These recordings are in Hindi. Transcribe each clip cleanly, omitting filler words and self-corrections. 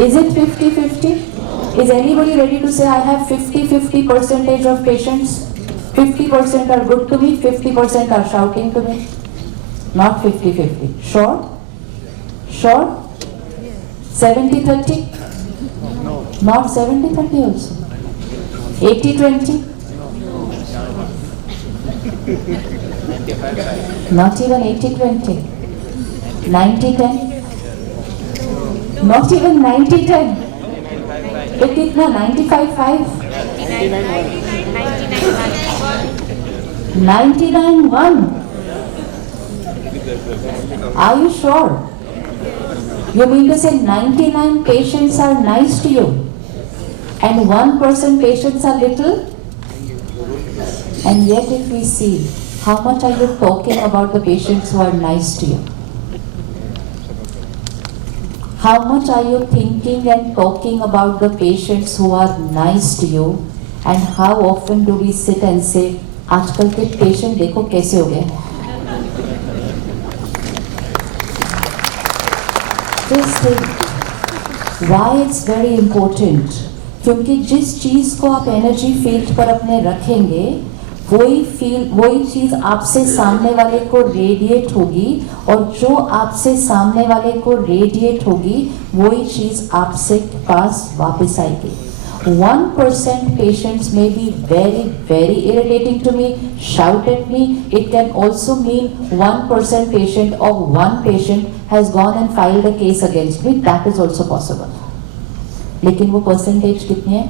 Is it 50-50? Is anybody ready to say I have 50-50 percentage of patients? 50% are good to me, 50% are shouting to me. Not 50-50. Sure? Sure? 70-30? Not 70-30 also. 80-20? Not even 80-20. 90-10? Not even 90-10. तो कितना 95-5? 99-1. Are you sure? You mean to say 99 patients are nice to you and 1% patients are little? And yet if we see, how much are you talking about the patients who are nice to you? How much are you thinking and talking about the patients who are nice to you? And how often do we sit and say, आजकल के patient देखो कैसे हो गए? Just think why it's very important. क्योंकि जिस चीज को आप एनर्जी फील्ड पर अपने रखेंगे वही चीज आपसे सामने वाले को रेडिएट होगी और जो आपसे सामने वाले को रेडिएट होगी वही चीज आपसे पास वापस आएगी. 1% patients may be very, very irritating to me, shout at me. It can also mean 1% patient or one patient has gone and filed a case against me. That is also possible. लेकिन वो percentage कितनी है?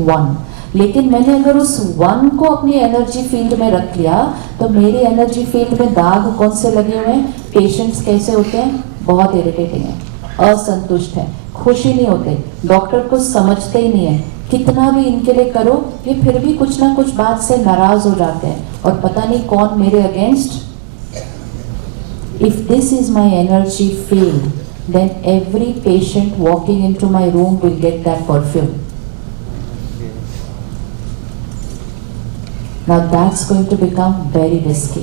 1. लेकिन मैंने अगर उस 1 को अपनी एनर्जी फील्ड में रख लिया तो मेरी एनर्जी फील्ड में दाग कौन से लगे हुए हैं? पेशेंट्स कैसे होते हैं? बहुत इरिटेटिंग है, असंतुष्ट है, खुशी नहीं होते, डॉक्टर को समझते ही नहीं है, कितना भी इनके लिए करो ये फिर भी कुछ ना कुछ बात से नाराज हो जाते हैं और पता नहीं कौन मेरे against. If this is my energy field then every patient walking into my room will get that perfume. Now that's going to become very risky,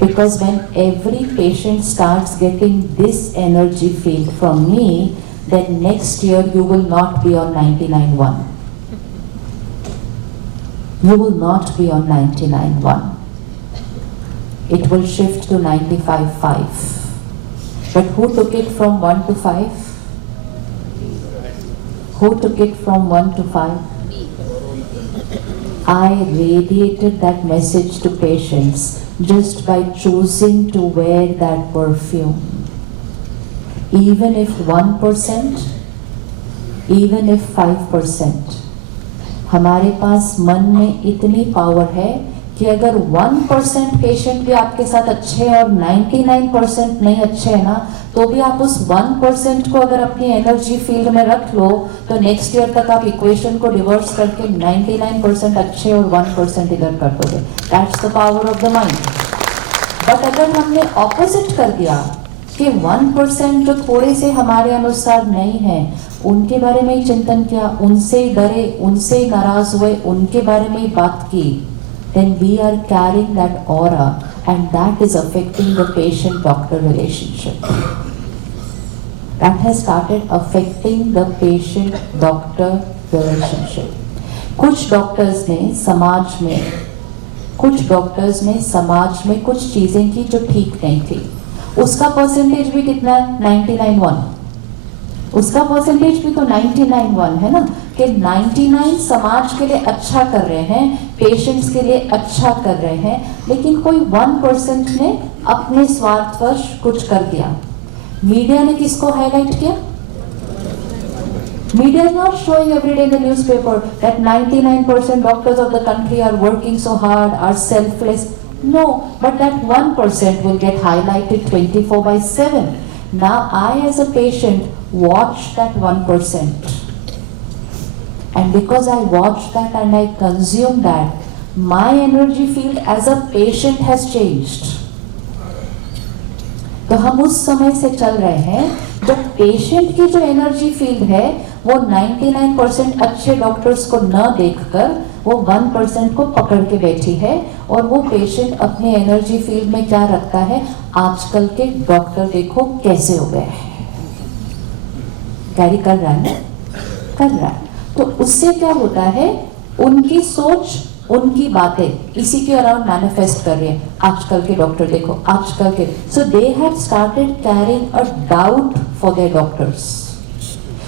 because when every patient starts getting this energy field from me, then next year you will not be on 99-1. You will not be on 99-1. It will shift to 95-5. But who took it from 1 to 5? Who took it from 1 to 5? I radiated that message to patients just by choosing to wear that perfume. Even if 1%, even if 5%, हमारे पास मन में इतनी पावर है कि अगर 1% पेशेंट भी आपके साथ अच्छे हैं और 99% नहीं अच्छे हैं ना, तो भी आप उस 1% को अगर अपनी एनर्जी फील्ड में रख लो तो नेक्स्ट ईयर तक आप इक्वेशन को रिवर्स करके 99% अच्छे और 1% इधर कर दोगे. That's the power of the mind. But अगर हमने ऑपोजिट कर दिया कि 1% जो थोड़े से हमारे अनुसार नहीं है उनके बारे में ही चिंतन किया, उनसे ही डरे, उनसे ही नाराज हुए, उनके बारे में ही बात की, then we are carrying that aura and that is affecting the patient-doctor relationship. That has started affecting the patient-doctor relationship. कुछ डॉक्टर्स ने समाज में कुछ चीजें की जो ठीक नहीं थी. उसका परसेंटेज भी कितना है? 99-1. उसका परसेंटेज भी तो 99-1 है ना, कि 99 समाज के लिए अच्छा कर रहे हैं, पेशेंट्स के लिए अच्छा कर रहे हैं, लेकिन कोई 1% ने अपने स्वार्थवश कुछ कर दिया. मीडिया ने किसको हाईलाइट किया? Media is not showing every day in the newspaper that 99% doctors of the country are working so hard, are selfless. No, but that 1% will get highlighted 24/7. Now I as a patient watch that 1%. And because I watch that and I consume that, my energy field as a patient has changed. तो हम उस समय से चल रहे हैं जब पेशेंट की जो एनर्जी फील्ड है वो 99% अच्छे डॉक्टर्स को न देखकर वो 1% को पकड़ के बैठी है, और वो पेशेंट अपने एनर्जी फील्ड में क्या रखता है? आजकल के डॉक्टर देखो कैसे हो गए हैं. कैरी कर रहा है ना, कर रहा है। तो उससे क्या होता है, उनकी सोच, उनकी बातें इसी के अराउंड मैनिफेस्ट कर रही है। आजकल के डॉक्टर देखो, आजकल के, so they have started carrying a doubt for their doctors.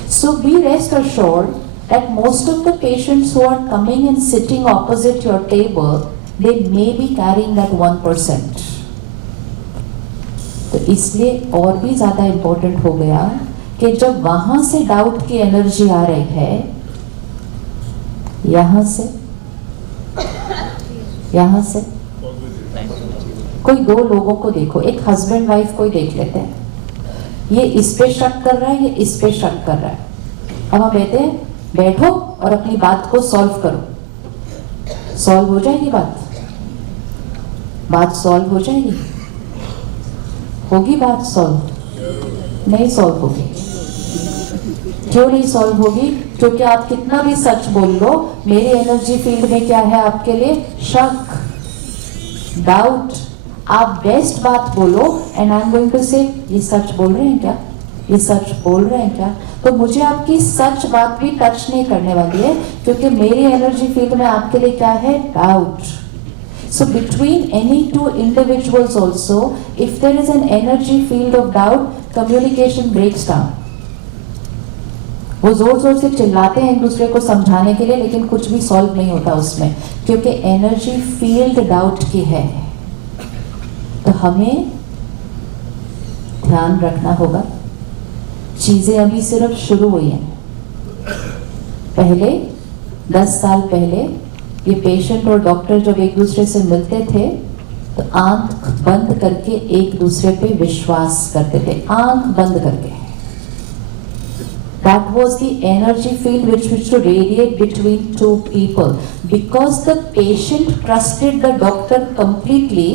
So be rest assured that most of the patients who are coming and sitting opposite your table, they may be carrying that 1%. तो इसलिए और भी ज़्यादा इम्पोर्टेंट हो गया कि जब वहाँ से डाउट की एनर्जी आ रही है, यहाँ से कोई दो लोगों को देखो, एक हस्बैंड वाइफ को ही देख लेते हैं, ये इस पे शक कर रहा है, ये इस पे शक कर रहा है. अब हम कहते हैं बैठो और अपनी बात को सॉल्व करो. सॉल्व हो जाएगी बात सॉल्व हो जाएगी, होगी बात सॉल्व? नहीं सॉल्व होगी. क्यों नहीं सॉल्व होगी? क्योंकि आप कितना भी सच बोल लो, मेरी एनर्जी फील्ड में क्या है आपके लिए? शक, डाउट. आप बेस्ट बात बोलो and I am going to say ये सच बोल रहे हैं क्या, ये सच बोल रहे हैं क्या, तो मुझे आपकी सच बात भी टच नहीं करने वाली है, क्योंकि मेरी एनर्जी फील्ड में आपके लिए क्या है? Doubt. So between any two individuals also, if there is an energy field of doubt, communication breaks down. वो जोर जोर से चिल्लाते हैं एक दूसरे को समझाने के लिए, लेकिन कुछ भी सॉल्व नहीं होता उसमें, क्योंकि एनर्जी फील्ड डाउट की है. तो हमें ध्यान रखना होगा. चीजें अभी सिर्फ शुरू हुई हैं. पहले 10 साल पहले ये पेशेंट और डॉक्टर जब एक दूसरे से मिलते थे तो आंख बंद करके एक दूसरे पे विश्वास करते थे, आंख बंद करके. That was the energy field which used to radiate between two people. Because the patient trusted the doctor completely,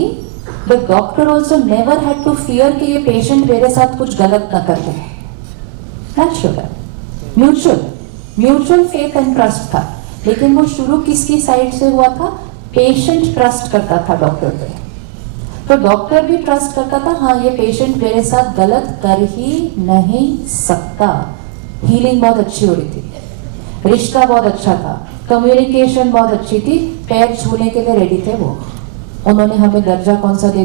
the doctor also never had to fear कि ये patient मेरे साथ कुछ गलत ना कर दे. Natural, mutual faith and trust था. लेकिन वो शुरू किसकी साइड से हुआ था? पेशेंट ट्रस्ट करता था डॉक्टर पे, तो डॉक्टर भी ट्रस्ट करता था, हाँ ये पेशेंट मेरे साथ गलत कर ही नहीं सकता. हीलिंग बहुत अच्छी हो रही थी, रिश्ता बहुत अच्छा था, कम्युनिकेशन बहुत अच्छी थी, पैर छूने के लिए रेडी थे वो. उन्होंने हमें दर्जा कौन सा दे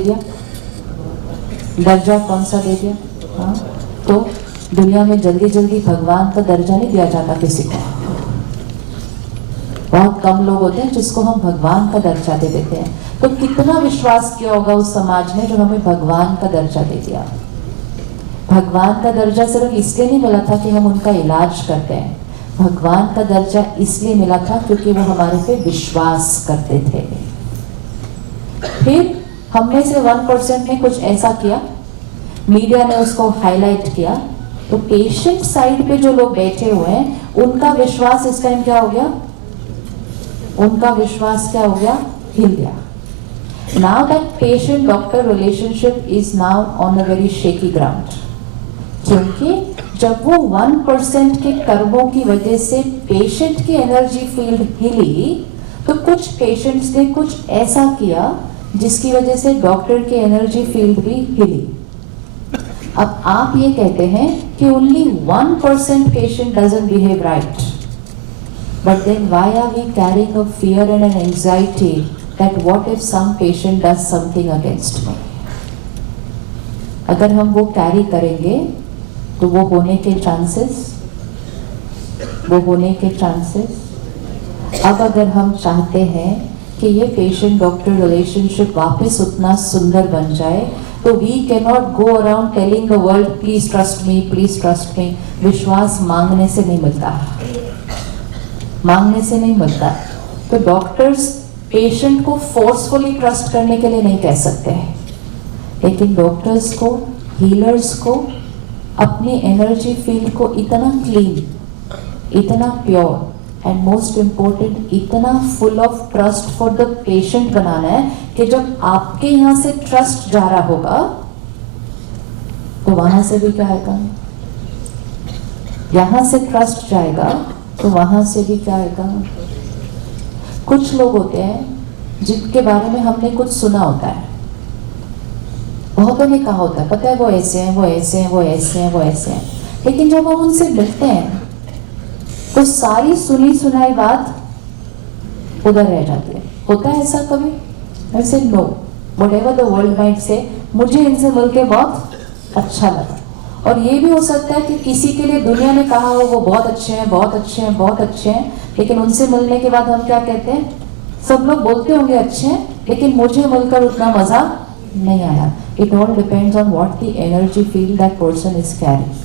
दिया? हाँ, तो दुनिया में जल्दी जल्दी भगवान का दर्जा नहीं दिया जाता किसी को. बहुत कम लोग होते हैं जिसको हम भगवान का दर्जा दे देते हैं. तो कितना विश्वास किया होगा उस समाज ने जो हमें भगवान का दर्जा दे दिया. भगवान का दर्जा सिर्फ इसलिए नहीं मिला था कि हम उनका इलाज करते हैं. भगवान का दर्जा इसलिए मिला था क्योंकि वो हमारे पे विश्वास करते थे. फिर हम में से 1% ने कुछ ऐसा किया, मीडिया ने उसको हाईलाइट किया, तो पेशेंट साइड पे जो लोग बैठे हुए हैं उनका विश्वास इस टाइम क्या हो गया? हिल गया. Now that patient-doctor relationship is now on a very shaky ground. क्योंकि जब वो 1% के कर्मों की वजह से पेशेंट की एनर्जी फील्ड हिली, तो कुछ पेशेंट्स ने कुछ ऐसा किया जिसकी वजह से डॉक्टर की एनर्जी फील्ड भी हिली. अब आप ये कहते हैं कि only 1% patient doesn't behave right. But then why are we carrying a fear and an anxiety that what if some patient does something against me? अगर हम वो कैरी करेंगे तो वो होने के चांसेस. अब अगर हम चाहते हैं कि ये पेशेंट डॉक्टर रिलेशनशिप वापस उतना सुंदर बन जाए, तो we can not go around telling the world please trust me. विश्वास मांगने से नहीं मिलता. तो डॉक्टर्स पेशेंट को फोर्सफुली ट्रस्ट करने के लिए नहीं कह सकते हैं, लेकिन डॉक्टर्स को, हीलर्स को अपनी एनर्जी फील्ड को इतना क्लीन, इतना प्योर एंड मोस्ट इम्पोर्टेंट इतना full of trust for the patient बनाना है कि जब आपके यहाँ से ट्रस्ट जा रहा होगा तो वहां से भी क्या आएगा? यहां से ट्रस्ट जाएगा तो वहां से भी क्या आएगा? कुछ लोग होते हैं जिनके बारे में हमने कुछ सुना होता है, बहुतों ने कहा होता है, पता है वो ऐसे हैं, वो ऐसे हैं, वो ऐसे हैं, वो ऐसे हैं, लेकिन जब हम उनसे मिलते हैं तो सारी सुनी सुनाई बात उधर रह जाती है। होता है ऐसा कभी? I say no, whatever the world might say, मुझे इनसे मिलके बहुत अच्छा लगा। और ये भी हो सकता है कि किसी के लिए दुनिया ने कहा हो वो बहुत अच्छे हैं, बहुत अच्छे हैं, बहुत अच्छे हैं, लेकिन उनसे मिलने के बाद हम क्या कहते हैं? सब लोग बोलते होंगे अच्छे हैं, लेकिन मुझे मिलकर उतना मजा नहीं आया। It all depends on what the energy feel that person is carrying.